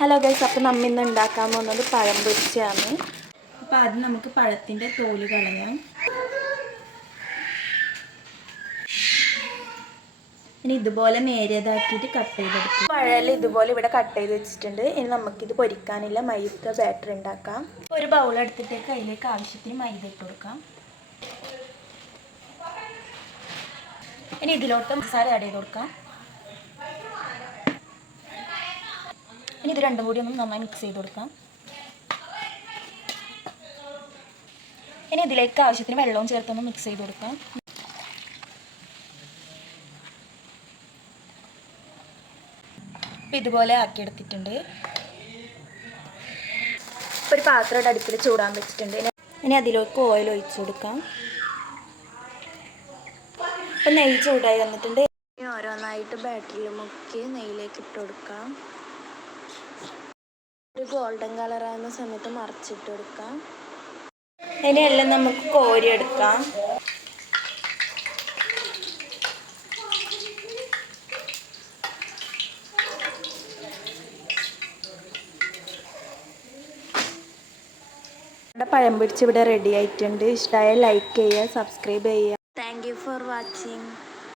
Hello guys, അപ്പോൾ നമ്മൾ ഇന്ന് ഉണ്ടാക്കാൻ പോകുന്നത് പഴം പൊരിച്ചതാണ്. അപ്പോൾ ആദ്യം നമുക്ക് പഴത്തിൻ്റെ തോല് കളയാം. ഇനി ഇതുപോലെ നേരിയതാക്കിയിട്ട് കട്ട് ചെയ്തെടുക്കും. പഴമെല്ലാം ഇതുപോലെ ഇവിടെ കട്ട് ചെയ്ത് വെച്ചിട്ടുണ്ട്. ഇനി നമുക്കിത് പൊരിക്കാനുള്ള മൈദ ബാറ്റർ ഉണ്ടാക്കാം. ഒരു ബൗൾ എടുത്തിട്ടേക്ക് അതിലേക്ക് ആവശ്യത്തിന് മൈദ ഇട്ട് കൊടുക്കാം. ഇനി ഇതിലോട്ട് മസാല ആഡ് ചെയ്ത് കൊടുക്കാം. ഇനി ഇത് രണ്ടും കൂടി ഒന്ന് നന്നായി മിക്സ് ചെയ്ത് കൊടുക്കാം. ഇനി ഇതിലേക്ക് ആവശ്യത്തിന് വെള്ളവും ചേർത്തൊന്ന് മിക്സ് ചെയ്ത് കൊടുക്കാം. ഇതുപോലെ ആക്കിയെടുത്തിട്ടുണ്ട്. ഒരു പാത്രം അടുപ്പിൽ ചൂടാൻ വെച്ചിട്ടുണ്ട്. ഇനി അതിലേക്ക് ഓയിൽ ഒഴിച്ചു കൊടുക്കാം. ഇപ്പം നെയ്യ് ചൂടായി വന്നിട്ടുണ്ട്. ഇനി ഓരോന്നായിട്ട് ബാറ്ററിൽ മുക്കി നെയ്യിലേക്ക് ഇട്ട് കൊടുക്കാം. ഒരു ഗോൾഡൻ കളറാകുന്ന സമയത്ത് മറിച്ചിട്ട് കൊടുക്കാം. ഇനിയെല്ലാം നമുക്ക് കോരിയെടുക്കാം. പഴം പൊരിച്ച് ഇവിടെ റെഡി ആയിട്ടുണ്ട്. ഇഷ്ടമായ ലൈക്ക് ചെയ്യുക, സബ്സ്ക്രൈബ് ചെയ്യുക. Thank you for watching.